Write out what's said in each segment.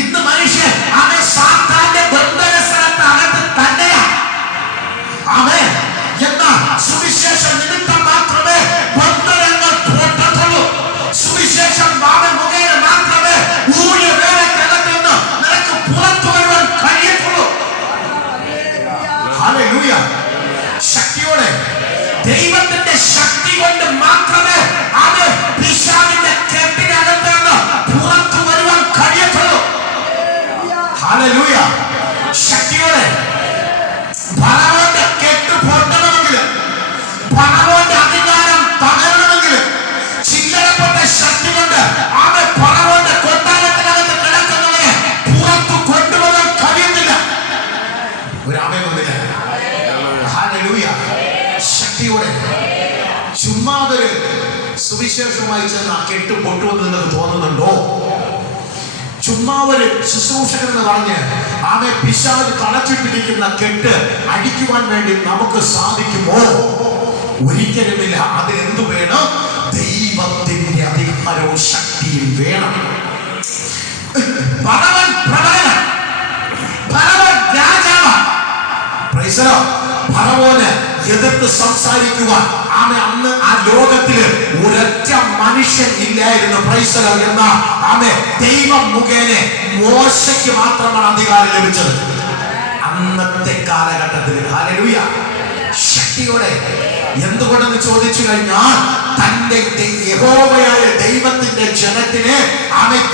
ഇന്ന് മനുഷ്യൻ അവൻ സാത്താന്റെ ബന്ധന സ്ഥലത്ത് അകത്ത് തന്നെയാ. അവൻ എന്നാ സുവിശേഷം നിമിത്തം മാത്രമേ ബന്ധനങ്ങൾ പൊട്ടത്തുള്ളൂ. സുവിശേഷം മുഖേന മാത്രമേ ഊഴവേലക്കകത്ത് നിന്ന് നിനക്ക് പുറത്തു വരുവാൻ കഴിയത്തുള്ളൂ. ഹല്ലേലൂയ. ശക്തിയോടെ ദൈവത്തിന്റെ ശക്തി കൊണ്ട് മാത്രമേ അവൻ പിശാചിന്റെ കെട്ടിനകത്ത് നിന്ന് പുറത്തു വരുവാൻ കഴിയത്തുള്ളൂ. ഹല്ലേലൂയ. ശക്തിയോടെ ഫറവോന്റെ കെട്ട് പൊട്ടണമെങ്കിൽ, ഫറവോന്റെ അധികാരം തകരണമെങ്കിൽ ചില്ലറപ്പെട്ട ശക്തി കൊണ്ട് അവൻ ഫറവോന്റെ കൊട്ടാരത്തിനകത്ത് കിടക്കുന്നവരെ പുറത്തു കൊണ്ടുവരാൻ കഴിയുന്നില്ല. ഒരു ആമേനൊന്നില്ല. ഹല്ലേലൂയ. ശക്തിയോടെ ചുമ്മാതൊരു സുവിശേഷമായി ചെന്ന് ആ കെട്ട് പൊട്ടുമെന്ന് നിങ്ങൾക്ക് തോന്നുന്നുണ്ടോ? ചുമ്മാ ഒരു ശുശ്രൂഷകൻ എന്ന് പറഞ്ഞ് ആമേ പിശാച് തളച്ചിട്ടിരിക്കുന്ന കെട്ട് അടിക്കുവാൻ വേണ്ടി നമുക്ക് സാധിക്കുമോ? ഒരിക്കലുമില്ല. അതിനെന്തു വേണം? ദൈവത്തിന്റെ അധികാരവും ശക്തിയും വേണം. ഫറവോൻ പ്രബലനാണ്, ഫറവോൻ രാജാവാണ്. Price the Lord. ഫറവോനെ എതിർത്ത് സംസാരിക്കുവാൻ അന്ന് ആ ലോകത്തില് ഒരൊറ്റ മനുഷ്യൻ ഇല്ലായിരുന്നു. Price the Lord. എന്നാ ദൈവം മുഖേന മോശയ്ക്ക് മാത്രമാണ് അധികാരം ലഭിച്ചത് അന്നത്തെ കാലഘട്ടത്തിൽ. ഹല്ലേലൂയ. ശക്തിയോടെ എന്തുകൊണ്ടെന്ന് ചോദിച്ചു കഴിഞ്ഞാൽ തന്റെ യഹോവയായ ദൈവത്തിന്റെ ജനത്തിന്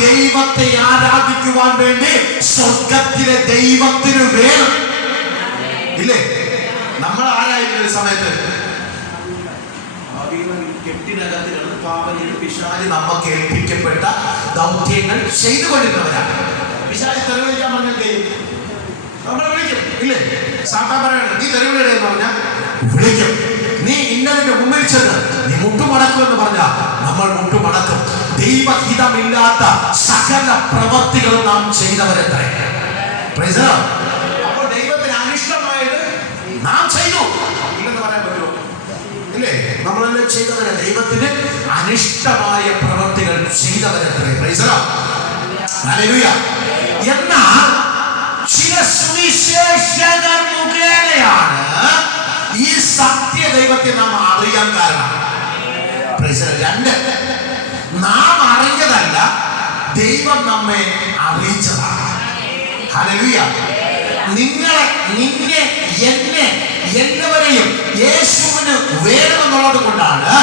ദൈവത്തെ ആരാധിക്കുവാൻ വേണ്ടി സ്വർഗത്തിലെ ദൈവത്തിന് വേണം. ഇല്ലേ? നമ്മൾ ആരായിരുന്ന സമയത്ത് കെട്ടിനകത്ത് പാവനിൽ പിശാച് നമുക്ക് ഏൽപ്പിക്കപ്പെട്ട ദൗത്യങ്ങൾ ചെയ്തുകൊണ്ടിരുന്നവരാണ്. പിശാച് തെരുവ് വിളിക്കാൻ പറഞ്ഞാൽ നമ്മളെ വിളിക്കും. ഇല്ലേ? സാത്താൻ പറയാണ് നീ തെരുവ് വിളിയെന്ന് പറഞ്ഞാൽ വിളിക്കും. നീ ഇന്നതിന്റെ മുമ്പിൽ ചെന്ന് നീ മുട്ടുമടക്കും എന്ന് പറഞ്ഞാൽ നമ്മൾ മുട്ടുമടക്കും. ദൈവഹിതമില്ലാത്ത സകല പ്രവർത്തികളും നാം ചെയ്തവരെത്രേ. Praise the Lord. അപ്പോൾ ദൈവത്തിന് അനിഷ്ടമായത് നാം ചെയ്തു ഇല്ലെന്ന് പറയാൻ പറ്റുമോ? ഇല്ലേ? നമ്മളെല്ലാം ചെയ്തവരെ, ദൈവത്തിന് അനിഷ്ടമായ പ്രവർത്തികൾ ചെയ്തവരെത്രേ. Praise the Lord. ഹല്ലേലൂയ. എന്നാൽ ചില സുവിശേഷകർ മുഖേനയാണ് ഈ സത്യ ദൈവത്തെ നാം അറിയാൻ കാരണം. Price the Lord. 2, നാം അറിഞ്ഞതല്ല, ദൈവം നമ്മെ അറിയിച്ചതാണ്. ഹല്ലേലൂയ. നിങ്ങളെ, നിന്നെ, എന്നെ, എല്ലാവരെയും യേശുവിന് വേണമെന്നുള്ളത് കൊണ്ടാണ്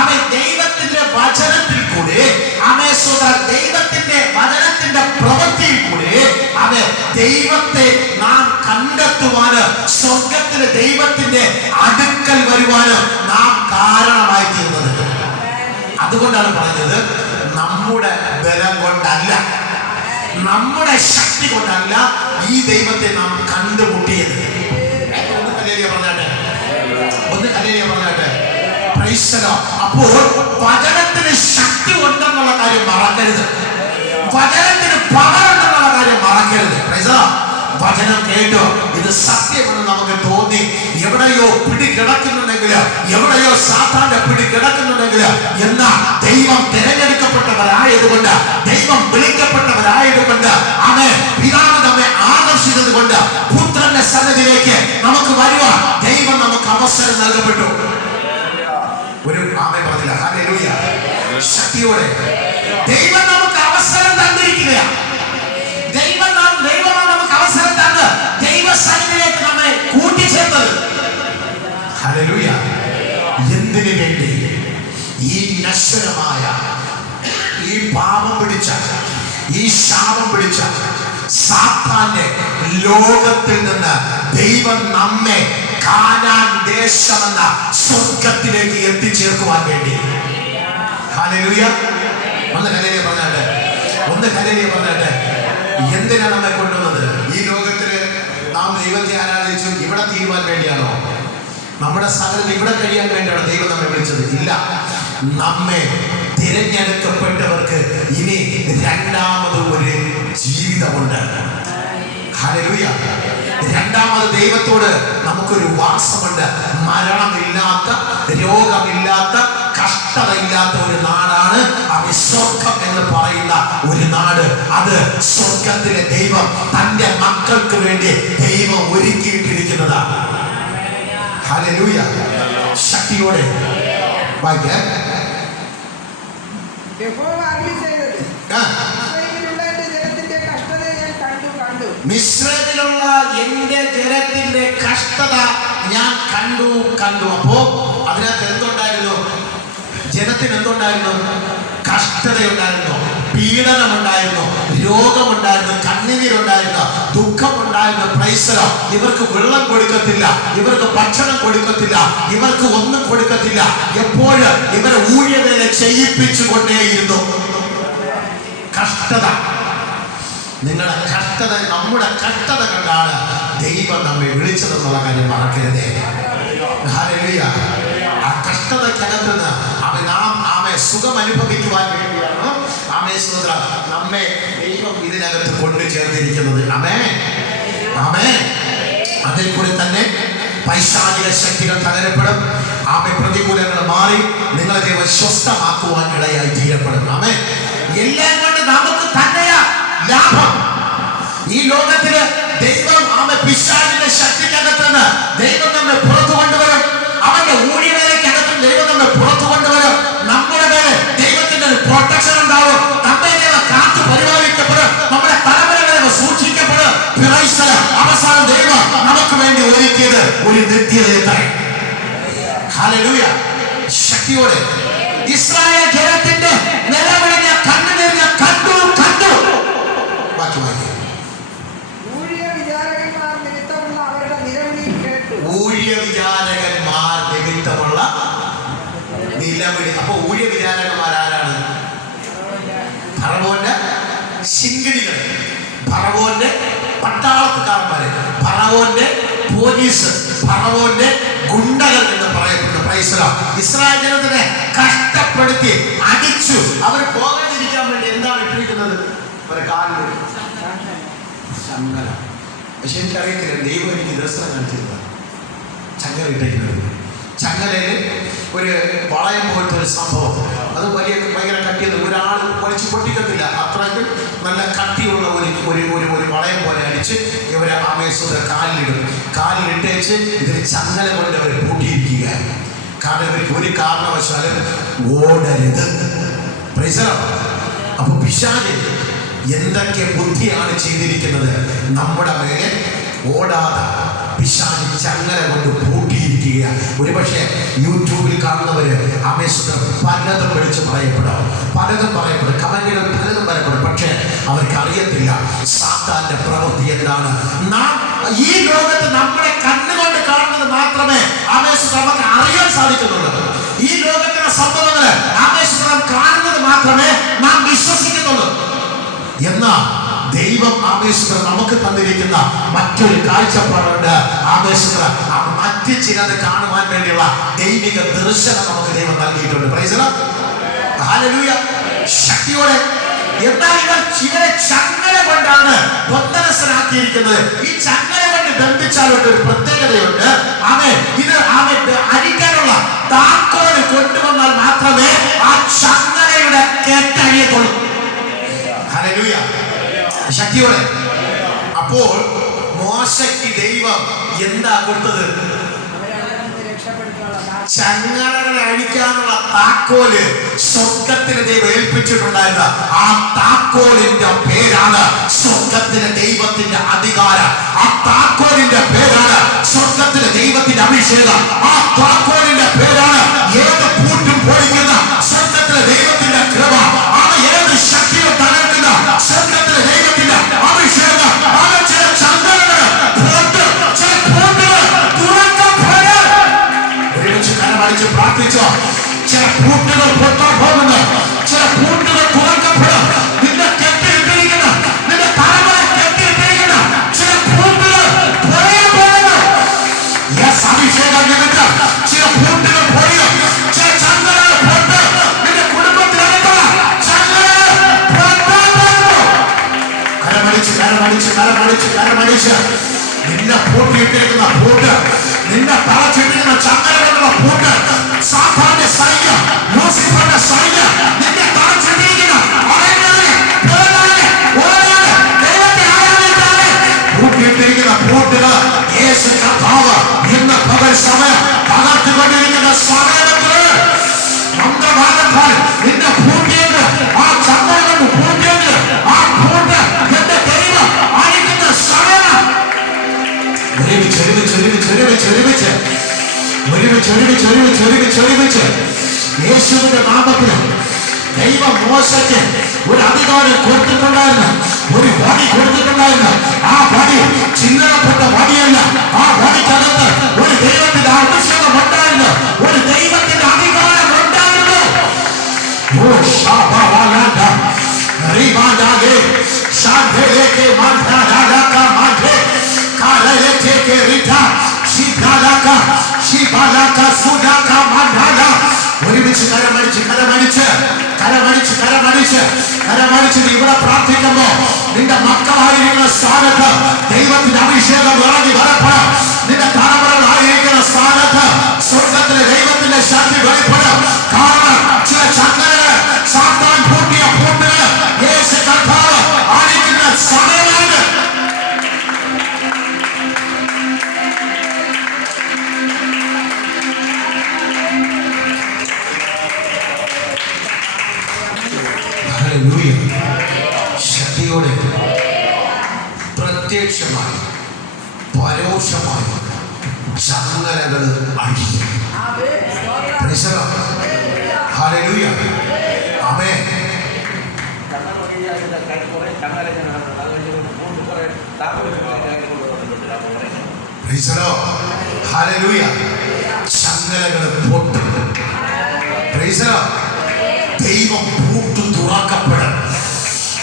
അവൻ ദൈവത്തിന്റെ വചനത്തിൽ കൂടെ, ദൈവത്തിന്റെ വചനത്തിന്റെ പ്രവൃത്തിയിൽ കൂടെ അവൻ ദൈവത്തെ നാം കണ്ടെത്തുവാന്, സ്വർഗത്തിലെ ദൈവത്തിന്റെ അടുക്കൽ വരുവാന് നാം കാരണമായി തീർന്നത്. അതുകൊണ്ടാണ് പറഞ്ഞത് നമ്മുടെ ബലം കൊണ്ടല്ല, നമ്മുടെ ശക്തി കൊണ്ടല്ല ഈ ദൈവത്തെ നാം കണ്ടുമുട്ടിയത്. ഒന്ന് ഹല്ലേലൂയ പറഞ്ഞാട്ടെ. Price the Lord. അപ്പോൾ വചനത്തിന് ശക്തി ഉണ്ടെന്നുള്ള കാര്യം മറക്കരുത്. വചനത്തിന് പവർ ഉണ്ടെന്നുള്ള കാര്യം മറക്കരുത്. Price the Lord. വചനം കേട്ടോ ഇത് സത്യമെന്ന് നമുക്ക് തോന്നി എവിടെയോ പിടി കിടക്കുന്നുണ്ടെങ്കിൽ, എവിടെയോ സാത്താന്റെ പിടി കിടക്കുന്നുണ്ടെങ്കിൽ, എന്നാൽ ദൈവം തിരഞ്ഞെടുക്കപ്പെട്ടവരായതുകൊണ്ട്, ദൈവം വിളിക്കപ്പെട്ടവരായതുകൊണ്ട്, പിതാവ് നമ്മെ ആകർഷിച്ചത് കൊണ്ട് പുത്രന്റെ സന്നിധിയിലേക്ക് നമുക്ക് വരുവാൻ ദൈവം നമുക്ക് അവസരം നൽകപ്പെട്ടു. ഒരു ആമേൻ പറഞ്ഞില്ല? ഹല്ലേലൂയ. ശക്തിയോടെ ദൈവം നമുക്ക് അവസരം തന്നിരിക്കുകയാണ്. ദൈവമാണ് നമുക്ക് അവസരം തന്ന് ദൈവസന്നിധിയിലേക്ക് നമ്മെ കൂട്ടിച്ചേർത്തത്. ഹല്ലേലൂയ. എന്തിനു വേണ്ടി? ഈ നശ്വരമായ, ഈ പാപം പിടിച്ച, ഈ ശാപം പിടിച്ച സാത്താന്റെ ലോകത്തിൽ നിന്ന് ദൈവം നമ്മെ കാനാൻ ദേശമെന്ന സ്വർഗത്തിലേക്ക് എത്തിച്ചേർക്കുവാൻ വേണ്ടി. ഹല്ലേലൂയ. ഒന്ന് ഹല്ലേലൂയ പറഞ്ഞാട്ടെ. ഒന്ന് ഹല്ലേലൂയ പറഞ്ഞാട്ടെ. എന്തിനാ നമ്മെ കൊണ്ടുവന്നത്? ഈ ലോകത്തില് നാം ദൈവത്തെ ആരാധിച്ചു ഇവിടെ തീരുവാൻ വേണ്ടിയാണോ? നമ്മുടെ സകലം ഇവിടെ കഴിയാൻ വേണ്ടിയാണോ ദൈവം നമ്മെ വിളിച്ചത്? ഇല്ല. നമ്മെ തിരഞ്ഞെടുക്കപ്പെട്ടവർക്ക് ഇനി രണ്ടാമത് ഒരു ജീവിതമുണ്ട്. ഹല്ലേലൂയ. രണ്ടാമത് ദൈവത്തോട് നമുക്കൊരു വാസമുണ്ട്. മരണമില്ലാത്ത, രോഗമില്ലാത്ത, കഷ്ടതയില്ലാത്ത ഒരു നാടാണ് അവൻ സ്വർഗം എന്ന് പറയുന്ന ഒരു നാട്, അത് സ്വർഗത്തിലെ ദൈവം തന്റെ മക്കൾക്ക് വേണ്ടി ദൈവം ഒരുക്കിയിട്ടിരിക്കുന്നതാണ്. ഹല്ലേലൂയ. ശക്തിയോടെ വായിക്കാം. മിസ്രൈമിലുള്ള എന്റെ ജനത്തിന്റെ കഷ്ടത ഞാൻ കണ്ടു. അപ്പോ അതിനകത്ത് എന്തുണ്ടായിരുന്നു? ജനത്തിന് എന്തുണ്ടായിരുന്നു? കഷ്ടതയുണ്ടായിരുന്നു, പീഡനമുണ്ടായിരുന്നു, രോഗമുണ്ടായിരുന്നു, കണ്ണുനീരുണ്ടായിരുന്നു, ദുഃഖമുണ്ടായിരുന്നു. പ്രൈസലോ. ഇവർക്ക് വെള്ളം കൊടുക്കത്തില്ല, ഇവർക്ക് ഭക്ഷണം കൊടുക്കത്തില്ല, ഇവർക്ക് ഒന്നും കൊടുക്കത്തില്ല. എപ്പോഴും ഇവരെ ഊഴിയവേല ചെയ്യിപ്പിച്ചു കൊണ്ടേയിരുന്നു. കഷ്ടത. നിങ്ങളുടെ കഷ്ടത, നമ്മുടെ കഷ്ടത കണ്ടാണ് ദൈവം നമ്മെ വിളിച്ചതെന്നുള്ള കാര്യം മറക്കരുതേ. ഹല്ലേലൂയ. ആ കഷ്ടതയ്ക്കകത്ത് നിന്ന് നാം സുഖം അനുഭവിക്കുവാൻ വേണ്ടിയാണ് നമ്മെ ദൈവം ഇതിനകത്ത് കൊണ്ടു ചേർന്നിരിക്കുന്നത്. അതിൽ കൂടി തന്നെ പൈശാചിക ശക്തികൾ തകരപ്പെടും. പ്രതികൂലങ്ങൾ മാറി നിങ്ങളെ ദൈവം സ്വസ്ഥമാക്കുവാൻ ഇടയായി തീരപ്പെടും. എല്ലാം കൊണ്ട് നമുക്ക് തന്നെയാ ലാഭം. ഈ ലോകത്തില് ദൈവം പിശാചിന്റെ ശക്തിക്കകത്ത് നിന്ന് ദൈവം നമ്മെ പുറത്തു കൊണ്ടുവരും. അവന്റെ ഊഴിയവേലയ്ക്കകത്തും ദൈവം നമ്മെ പുറത്തു കൊണ്ടുവരും. നമ്മുടെ മേലെ ദൈവത്തിന്റെ ഒരു പ്രൊട്ടക്ഷൻ ഉണ്ടാവും. നമ്മെ ദൈവം കാത്തു പരിപാലിക്കപ്പെടും. നമ്മുടെ തലമുറകളെ സൂക്ഷിക്കപ്പെടും. അവസാനം ദൈവം നമുക്ക് വേണ്ടി ഒരുക്കിയത് ഒരു നിത്യതയായി. ഹല്ലേലൂയ. ശക്തിയോടെ ഇസ്രായേൽ ജനത്തിന്റെ നിലവിളിഞ്ഞ കണ്ണുനീർ ഞാൻ കണ്ടു. ബാക്കി വായിക്കാം. ഊഴിയ വിചാരകന്മാർ നിമിത്തമുള്ള നിലവിളി. അപ്പൊ ഊഴിയ വിചാരകന്മാർ ആരാണ്? ഫറവോന്റെ ശിങ്കിടികൾ, ഫറവോന്റെ പട്ടാളക്കാരന്മാര്, ഫറവോന്റെ പോലീസ്, ഫറവോന്റെ ഗുണ്ടകൾ എന്ന് പറയപ്പെടുന്നു. ഇസ്രായേൽ ജനത്തിനെ കഷ്ടപ്പെടുത്തി അടിച്ചു. അവർ പോകാതിരിക്കാൻ വേണ്ടി എന്താണ് ഇട്ടിരിക്കുന്നത്? അവരെ കാലിൽ ചങ്ങല. പക്ഷെ എനിക്കറിയത്തില്ല, ദൈവം എനിക്ക് ദർശനം കാണിച്ചിരുന്നത് ചങ്ങല ഇട്ടിരിക്കുന്നത്. ചങ്ങലയിൽ ഒരു വളയം പോലത്തെ ഒരു സംഭവം, അത് ഭയങ്കര കട്ടിയത്, ഒരാൾ വലിച്ചു പൊട്ടിക്കത്തില്ല, അത്രയ്ക്കും നല്ല കട്ടിയുള്ള ഒരു വളയം പോലെ അടിച്ച് ഇവരെ കാലിലിട്ടേച്ച് ഇതിൽ ചങ്ങല കൊണ്ട് അവർ പൂട്ടിയിരിക്കുക. കാരണം ഇവർക്ക് ഒരു കാരണവശാലും ഓടരുത്. അപ്പൊ പിശാച് എന്തൊക്കെ ബുദ്ധിയാണ് ചെയ്തിരിക്കുന്നത് നമ്മുടെ മേലെ ഓടാതെ പിശാച് ചങ്ങല കൊണ്ട് പൂട്ടിയിരിക്കുക. ഒരുപക്ഷെ യൂട്യൂബിൽ കാണുന്നവര് പലതും വിളിച്ച് പറയപ്പെടും, കമന്റുകൾ പലതും പറയപ്പെടും. പക്ഷെ അവർക്ക് അറിയത്തില്ല സാത്താന്റെ പ്രവൃത്തി എന്താണ്. നാം ഈ ലോകത്ത് നമ്മുടെ കണ്ണുകൊണ്ട് കാണുന്നത് മാത്രമേ നമുക്ക് അറിയാൻ സാധിക്കുന്നുള്ളൂ. ഈ ലോകത്തിലെ സംഭവങ്ങള് കാണുന്നത് മാത്രമേ നാം വിശ്വസിക്കുന്നുള്ളൂ. എന്നാൽ ദൈവം നമുക്ക് തന്നിരിക്കുന്ന മറ്റൊരു കാഴ്ചപ്പാടുണ്ട്. മറ്റ് ചിലത് കാണുവാൻ വേണ്ടിയുള്ള ദൈവിക ദർശനം നമുക്ക് ദൈവം നൽകിയിട്ടുണ്ട്. Price the Lord. ഹല്ലേലൂയ. ശക്തിയോടെ. എന്നാൽ ഇവരെ ചങ്ങല കൊണ്ടാണ് ബന്ധനസ്ഥനാക്കിയിരിക്കുന്നത്. ഈ ചങ്ങല കൊണ്ട് ബന്ധിച്ചാലുള്ള ഒരു പ്രത്യേകതയുണ്ട്. ഇത് അടിക്കാനുള്ള താക്കോൽ കൊണ്ടുവന്നാൽ മാത്രമേ ആ ചങ്ങലയുടെ കെട്ടഴിയത്തുള്ളൂ. ഹല്ലേലൂയ. ശക്തിയോടെ. അപ്പോൾ മോശയ്ക്ക് ദൈവം എന്താ കൊടുത്തത്? ചങ്ങലകളെ അഴിക്കാനുള്ള താക്കോല് സ്വർഗത്തിന് ദൈവം ഏൽപ്പിച്ചിട്ടുണ്ടായിരുന്ന ആ താക്കോലിന്റെ പേരാണ് സ്വർഗത്തിലെ ദൈവത്തിന്റെ അധികാരം. ആ താക്കോലിന്റെ പേരാണ് സ്വർഗത്തിലെ ദൈവത്തിന്റെ അഭിഷേകം. ആ താക്കോലിന്റെ പേരാണ് ഏത് പൂട്ടും പൊളിക്കുന്ന സ്വർഗത്തിലെ ദൈവത്തിന്റെ കൃപ. ഏത് ശക്തിയും തകർക്കുന്ന സ്വർഗത്തിലെ ദൈവത്തിന്റെ അഭിഷേകം. ചില ചങ്ങലകൾ ഒരുമിച്ച് പ്രാർത്ഥിച്ചോ. ചില പൂട്ടുകൾ പൊട്ടാൻ പോകുന്നു, ചില പൂട്ടുകൾ തുറക്കപ്പെടും. നിന്റെ കെട്ടിയിട്ടിരിക്കുന്ന, നിന്റെ തലമുറ കെട്ടിയിട്ടിരിക്കുന്ന ചില പൂട്ടുകൾ പൊളിയാൻ പോകുന്നു. അഭിഷേകം നിമിത്തം ചില പൂട്ടുകൾ പൊളിയും. ചില ചങ്ങലകൾ പൊട്ട് നിന്റെ കുടുംബത്തിനകത്തുള്ള ചങ്ങലകൾ പൊട്ടാൻ പോകുന്നു. കരമടിച്ച് നിന്നെ പൂട്ടിയിട്ടിരിക്കുന്ന പൂട്ട്, നിന്നെ തളച്ചിട്ടിരിക്കുന്ന ചങ്ങല കൊണ്ടുള്ള പൂട്ട്, സാത്താന്റെ സൈന്യം, ലൂസിഫറിന്റെ സൈന്യം നിന്നെ തളച്ചിട്ടിരിക്കുന്ന ഒരുമിച്ച് യേശുവിന്റെ നാമത്തിൽ ദൈവം മോശയ്ക്ക് ഒരു അധികാരം കൊടുത്തിട്ടുണ്ടായിരുന്നു, ഒരു വടി കൊടുത്തിട്ടുണ്ടായിരുന്നു. ആ വടി ചിന്തപ്പെട്ട വടിയല്ല. ആ വടിക്കകത്ത് ഒരു ദൈവത്തിന്റെ അഭിഷേകം ഉണ്ടായിരുന്നു, ഒരു ദൈവത്തിന്റെ അധികാരം ഉണ്ടായിരുന്നു. ഓ ശാബാലാദ റിബാദാദേ ശാബേലേകെ മാധാദാദാക മാധേ കാലലേകെ റിതാ ശിബാലാക ശിബാലാക സുദാക മാധാദ. ഒരുമിച്ച് കരമടിച്ച് നീ ഇവിടെ പ്രാർത്ഥിക്കുമ്പോ നിന്റെ മക്കളായിരിക്കുന്ന സ്ഥാനത്ത് ദൈവത്തിന്റെ അഭിഷേകം ഇറങ്ങി വരപ്പെടാം. നിന്റെ തലമുറകളായിരിക്കുന്ന സ്ഥാനത്ത് സ്വർഗത്തിലെ ദൈവത്തിന്റെ ശക്തി വെളിപ്പെടും. കാരണം ചില ചങ്ങലകൾ സാത്താൻ പൂട്ടിയ പൂട്ടുകൾ യേശു കർത്താവ് അഴിക്കുന്ന സമയമാണ്. ശക്തിയോടെ പ്രത്യക്ഷമായി പരോക്ഷമായി ചങ്ങലകൾ അഴിയും. ഹല്ലേലൂയ. ആമേൻ. ഹല്ലേലൂയ. ചങ്ങലകൾ പൊട്ടും. ദൈവം പൂട്ട് തുറക്കപ്പെടും.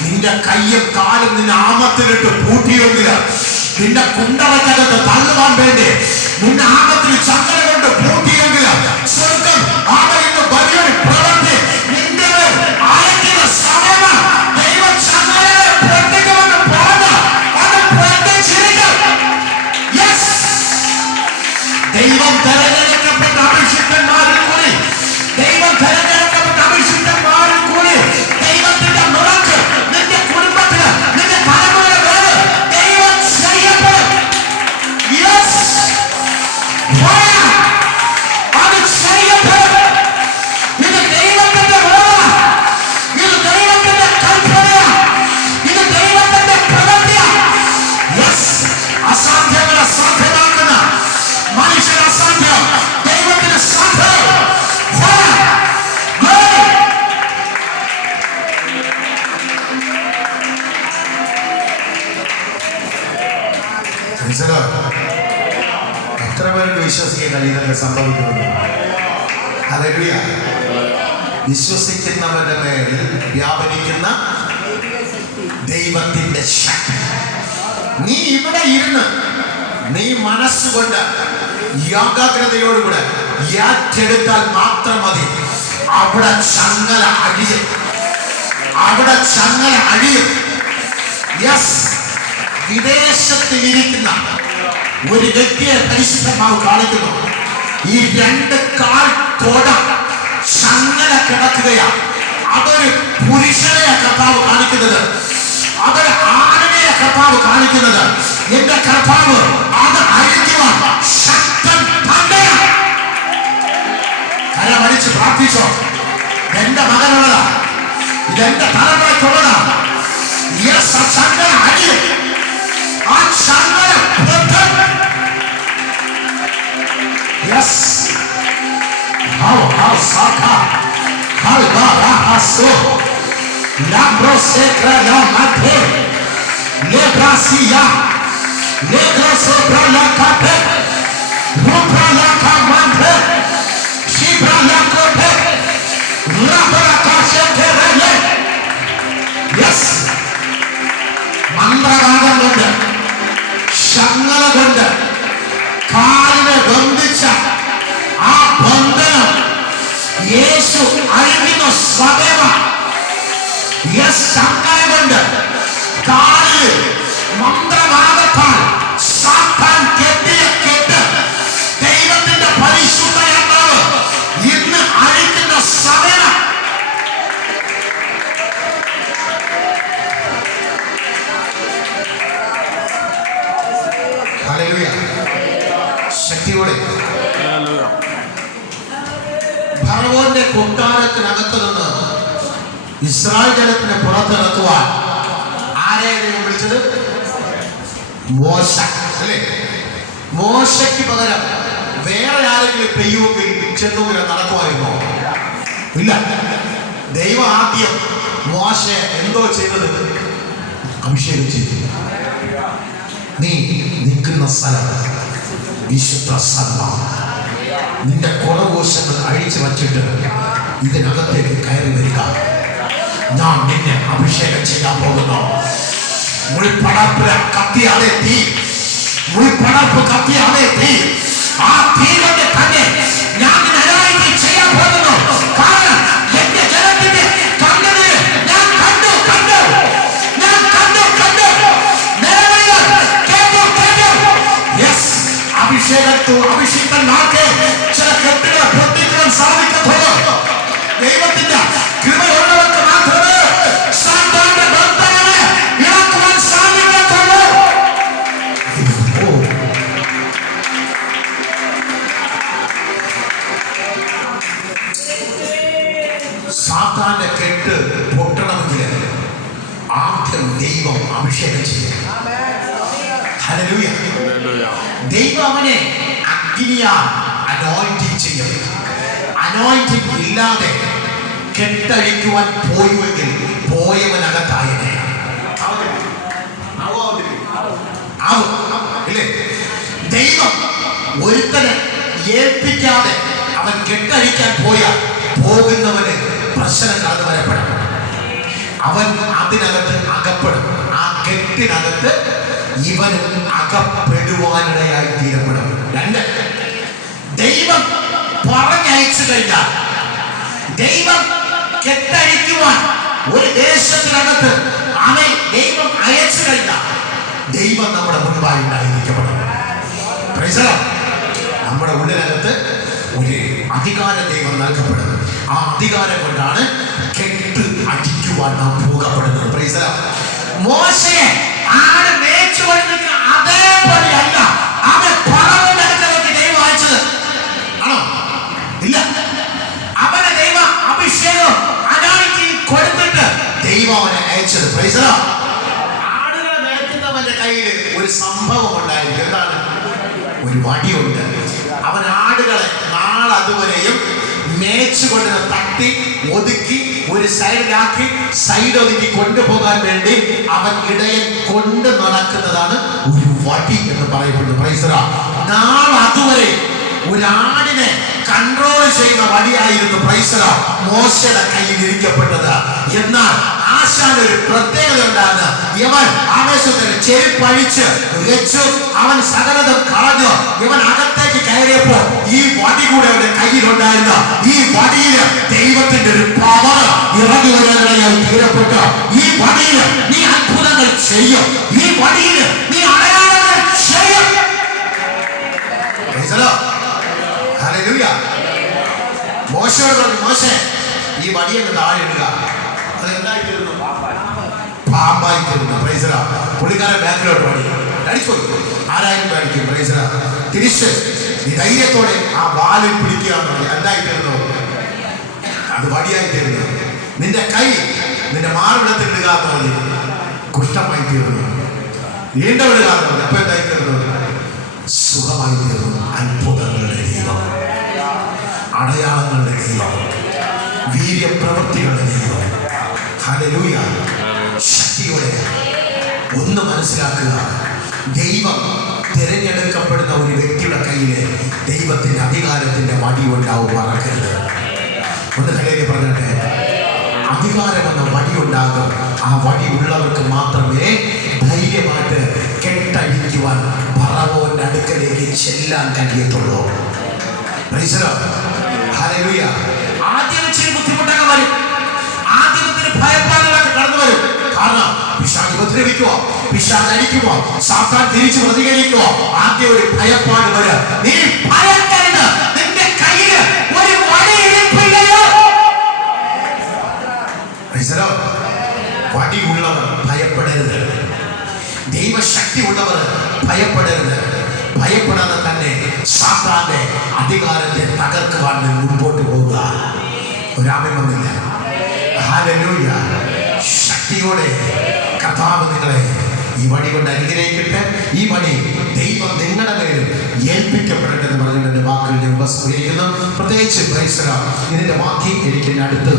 നിന്റെ കയ്യും കാലും നിന്റെ ആമത്തിലിട്ട് പൂട്ടിയെങ്കിൽ നിന്റെ കുണ്ടറക്കകത്ത് തള്ളുവാൻ വേണ്ടി നിന്റെ ആമത്തിൽ ചങ്ങല കൊണ്ട് പൂട്ടിയെങ്കിൽ സ്വർഗം ആമയുടെ വലിയൊരു പ്രവൃത്തി നിന്റെ അയക്കുന്ന സമയം ദൈവം ചങ്ങലകളെ പൊട്ടിക്കുമെന്ന് പറഞ്ഞ് അത് പൊട്ടിച്ചിരിക്കും. ദൈവം തെരഞ്ഞെടുക്കപ്പെട്ട അഭിഷിക്തന്മാരിൽ കൂടി ദൈവത്തിന്റെ മുറക്ക് നിന്റെ കുടുംബത്തിന് നിന്റെ തലമുറയുടെ പേര് ദൈവം ചെയ്യപ്പെടും. അത് ചെയ്യപ്പെടും. ഇത് ദൈവത്തിന്റെ മുറ, ഇത് ദൈവത്തിന്റെ കൽപ്പനയാ, ഇത് ദൈവത്തിന്റെ പ്രവൃത്തിയാ. അസാധ്യങ്ങളെ സാധ്യമാക്കുന്ന മനുഷ്യൻ അസാധ്യം, ദൈവത്തിന് സാധ്യം. എത്ര പേർക്ക് വിശ്വസിക്കാൻ കഴിയുന്നതൊക്കെ സംഭവിക്കുന്നുണ്ട്? ഹല്ലേലൂയ. വിശ്വസിക്കുന്നവരുടെ മേൽ വ്യാപരിക്കുന്ന ദൈവത്തിന്റെ ശക്തി. നീ ഇവിടെ ഇരുന്ന് നീ മനസ്സുകൊണ്ട് ഏകാഗ്രതയോടുകൂടെ ഏറ്റെടുത്താൽ മാത്രം മതി. അവിടെ ചങ്ങല അഴിയും, അവിടെ ചങ്ങല അഴിയും. വിദേശത്തിലിരിക്കുന്ന ഒരു വ്യക്തിയെ പരിശുദ്ധമാവ് കാണിക്കുന്നു. ഈ 2 കാൽ കോട ചങ്ങല കിടക്കുകയാണ്. അതൊരു പുരുഷനെയാ കർത്താവ് കാണിക്കുന്നത്, അതൊരു ആണിനെയാ കർത്താവ് കാണിക്കുന്നത്. എന്റെ കർത്താവ് അത് അഴിക്കുവാൻ ശക്തൻ തന്നെയാണ്. കരമടിച്ച് പ്രാർത്ഥിച്ചോ. എന്റെ മകനുള്ളതാ, ഇതെന്റെ തലമുറയ്ക്കുള്ളതാ. ചങ്ങല അഴിയും. ആ ചങ്ങല മന്ത്രവാദം കൊണ്ട് ചങ്ങല കൊണ്ട് കാലിനെ ബന്ധിച്ച ആ ബന്ധനം യേശു അഴിക്കുന്ന സമയമാണ്. ചങ്ങല കൊണ്ട് കാലിൽ മന്ത്രവാദത്താൽ സാത്താൻ കെട്ടിയ കെട്ട് ദൈവത്തിന്റെ പരിശുദ്ധയാത്മാവ് ഇന്ന് അഴിക്കുന്ന സമയം. ശക്തിയോടെ ഫറവോന്റെ കൊട്ടാരത്തിനകത്ത് നിന്ന് ഇസ്രായേൽ ജനത്തിനെ പുറത്തിറക്കുവാൻ ആരെയും വിളിച്ചത്? മോശ അല്ലേ? മോശയ്ക്ക് പകരം വേറെ ആരെങ്കിലും പെയ്യുമെങ്കിൽ ചെന്നൂര നടക്കുമായിരുന്നോ? ഇല്ല. ദൈവം ആദ്യം മോശെ എന്തോ ചെയ്തത്? അഭിഷേകം ചെയ്തു. നീ നിൽക്കുന്ന സ്ഥലം വിശുദ്ധ സ്ഥലമാണ്. നിന്റെ കൊലകോശങ്ങൾ അഴിച്ചു വച്ചിട്ട് ഇതിനകത്തേക്ക് കയറി വരിക. ഞാൻ നിന്നെ അഭിഷേകം ചെയ്യാൻ പോകുന്നു. മുൾപ്പടർപ്പ് കത്തിയാതെ തീ, മുൾപ്പടർപ്പ് കത്തിയാതെ തീ, ആ തീ കൊണ്ട് തന്നെ ഞാൻ നിന്നെ ചെയ്യാൻ പോകുന്നു. കാരണം എന്റെ ജനത്തിന്റെ കണ്ണുനീർ ഞാൻ കണ്ടു കണ്ടു ഞാൻ കണ്ടു കണ്ടു നിലവിളികൾ കേട്ടു കേട്ടു. യെസ്, അഭിഷിക്തന്മാർക്ക് ചില കെട്ടുകൾ പൊട്ടിക്കാൻ സാധിക്കത്തുള്ളൂ. ദൈവത്തിന്റെ കൃപയുള്ളവർക്ക് മാത്രമേ സാത്താന്റെ ബന്ധനങ്ങളെ ഇളക്കുവാൻ സാധിക്കത്തുള്ളൂ. സാത്താന്റെ കെട്ട് പൊട്ടണമെങ്കിൽ ആദ്യം ദൈവം അഭിഷേകം ചെയ്യും. ഹല്ലേലൂയ. ദൈവം അവനെ അഗ്നിയാൽ അനോയിന്റിംഗ് ചെയ്യും. അനോയിന്റിംഗ് ഇല്ലാതെ കെട്ടഴിക്കുവാൻ പോയുവെങ്കിൽ പോയവനകത്തായനെ ഇല്ലേ? ദൈവം ഒരുത്തനെ ഏൽപ്പിക്കാതെ അവൻ കെട്ടഴിക്കാൻ പോയാൽ പോകുന്നവന് പ്രശ്നം കടന്നു വരപ്പെടും. അവൻ അതിനകത്ത് അകപ്പെടും. ആ കെട്ടിനകത്ത് ഇവനും അകപ്പെടുവാനിടയായി തീരപ്പെടും. രണ്ട്, ദൈവം പറഞ്ഞയച്ചു കഴിഞ്ഞാൽ, ദൈവം കെട്ടഴിക്കുവാൻ ഒരു ദേശത്തിനകത്ത് അവൻ ദൈവം അയച്ചു കഴിഞ്ഞാൽ ദൈവം നമ്മുടെ മുൻപായി ഉണ്ടായിരിക്കപ്പെടും. നമ്മുടെ ഉള്ളിനകത്ത് ഒരു അധികാരം ദൈവം നൽകപ്പെടും. ആ അധികാരം കൊണ്ടാണ് കെട്ട് അടിക്കുവാൻ നാം പോകപ്പെടുന്നത്. മോശയെ ആട് മേച്ചു കൊണ്ടിരിക്കുന്ന അതേപോലെയല്ല അവൻ പറവന്റെ അടുക്കലേക്ക് ദൈവം അയച്ചത്. ആണോ? ഇല്ല. അവനെ ദൈവം അഭിഷേകം കൊടുത്തിട്ട് ദൈവം അവനെ അയച്ചത്. ആടുകളെ മേയ്ക്കുന്നവന്റെ കയ്യിൽ ഒരു സംഭവം ഉണ്ടായിരുന്നു. എന്താണ്? ഒരു വടിയുണ്ട്. അവൻ ആടുകളെ നാളതുവരെയും മേച്ചുകൊണ്ട് തട്ടി ഒതുക്കി ഒരു സൈഡിലാക്കി സൈഡ് ഒതുക്കി കൊണ്ടുപോകാൻ വേണ്ടി അവൻ ഇടയൻ കൊണ്ട് നടക്കുന്നതാണ് ഒരു വടി എന്ന് പറയപ്പെടുന്നു. നാളതുവരെ ഒരാടിനെ കൺട്രോൾ ചെയ്യുന്ന വടിയായിരുന്നു മോശയുടെ കയ്യിൽ ഇരിക്കപ്പെട്ടത്. എന്നാൽ ആശാന്റെ ഒരു പ്രത്യേകത ഉണ്ടായിരുന്നു. ഇവൻ ആവേശത്തിന് ചെരുപ്പഴിച്ച് വെച്ചു, അവൻ സകലതും കളഞ്ഞു. ഇവൻ അകത്തേക്ക് കയറിയപ്പോൾ ഈ വടി കൂടെ അവന്റെ കയ്യിലുണ്ടായിരുന്നു. ഈ വടിയിൽ ദൈവത്തിന്റെ ഒരു പവർ ഇറങ്ങി വരാനായി തീരപ്പെട്ടു. ഈ വടിയിൽ നീ അത്ഭുതങ്ങൾ ചെയ്യും. ഈ വടിയിൽ നീ അടയാളങ്ങൾ ചെയ്യും. മോശയോട് പറഞ്ഞു, മോശെ ഈ വടിയൊക്കെ താഴെ ഇടുക. അതെന്തായിട്ടിരുന്നു? പാമ്പായി തീരുന്നു. പുള്ളിക്കാരൻ ബാക്കിലോട്ട് വടി അടിപ്പോയി. ആരായാലും പേടിക്കും. തിരിച്ച് ഈ ധൈര്യത്തോടെ ആ വാലിൽ പിടിക്കുക എന്ന് പറഞ്ഞു. എന്തായിത്തീരുന്നു? അത് വടിയായി തീരുന്നു. നിന്റെ കൈ നിന്റെ മാറിടത്തിൽ ഇടുക എന്ന് പറഞ്ഞു. കുഷ്ഠമായി തീർന്നു. നീണ്ട വിടുക എന്ന് പറഞ്ഞു. അപ്പൊ എന്തായി തീർന്നു? സുഖമായി തീർന്നു. അത്ഭുതങ്ങളുടെ ദൈവം, അടയാളങ്ങളുടെ ദൈവം, വീര്യപ്രവൃത്തികളുടെ ദൈവം. ഹല്ലേലൂയ. ശക്തിയോടെ ഒന്ന് മനസ്സിലാക്കുക, ദൈവം തിരഞ്ഞെടുക്കപ്പെടുന്ന ഒരു വ്യക്തിയുടെ കയ്യില് ദൈവത്തിന്റെ അധികാരത്തിന്റെ വടി ഉണ്ടാവും. മറക്കരുത്. ഒന്ന് ഹല്ലേലൂയ പറഞ്ഞിട്ടെ. അധികാരമെന്ന വടി ഉണ്ടാകും. ആ വടി ഉള്ളവർക്ക് മാത്രമേ ധൈര്യമായിട്ട് കെട്ടഴിക്കുവാൻ ഫറവോന്റെ അടുക്കലേക്ക് ചെല്ലാൻ കഴിയത്തുള്ളൂ. ഹല്ലേലൂയ. ആദ്യം ഇച്ചിരി ബുദ്ധിമുട്ടൊക്കെ വരും. ആദ്യത്തിന് ഭയപ്പാടുകളൊക്കെ കടന്നു വരും. കാരണം പിശാച് ഉപദ്രവിക്കുവോ, പിശാച് അടിക്കുമോ, സാത്താൻ തിരിച്ചു പ്രതികരിക്കുവോ, ആദ്യം ഒരു ഭയപ്പാട് വരും. നീ ഭയക്കരുത്, നിന്റെ കയ്യിൽ ഒരു വടി ഇരിപ്പില്ലയോ. വടി ഉള്ളവർ ഭയപ്പെടരുത്. ദൈവശക്തി ഉള്ളവർ ഭയപ്പെടരുത്. ഭയപ്പെടാതെ തന്നെ സാത്താന്റെ അധികാരത്തെ തകർക്കുവാൻ മുൻപോട്ട് പോവുക. ഒരാമൻ വന്നില്ല. ഹല്ലേലൂയ. ശക്തിയോടെ കർത്താവ് നിങ്ങളെ ഈ വടി കൊണ്ട് അനുഗ്രഹിക്കട്ടെ. ഈ വടി ദൈവം നിങ്ങളുടെ മേലും ഏൽപ്പിക്കപ്പെടട്ടെ എന്ന് പറഞ്ഞിട്ടുണ്ട്. സമീകരിക്കുന്നു. പ്രത്യേകിച്ച് ഇതിന്റെ ബാക്കി എനിക്ക് അടുത്ത്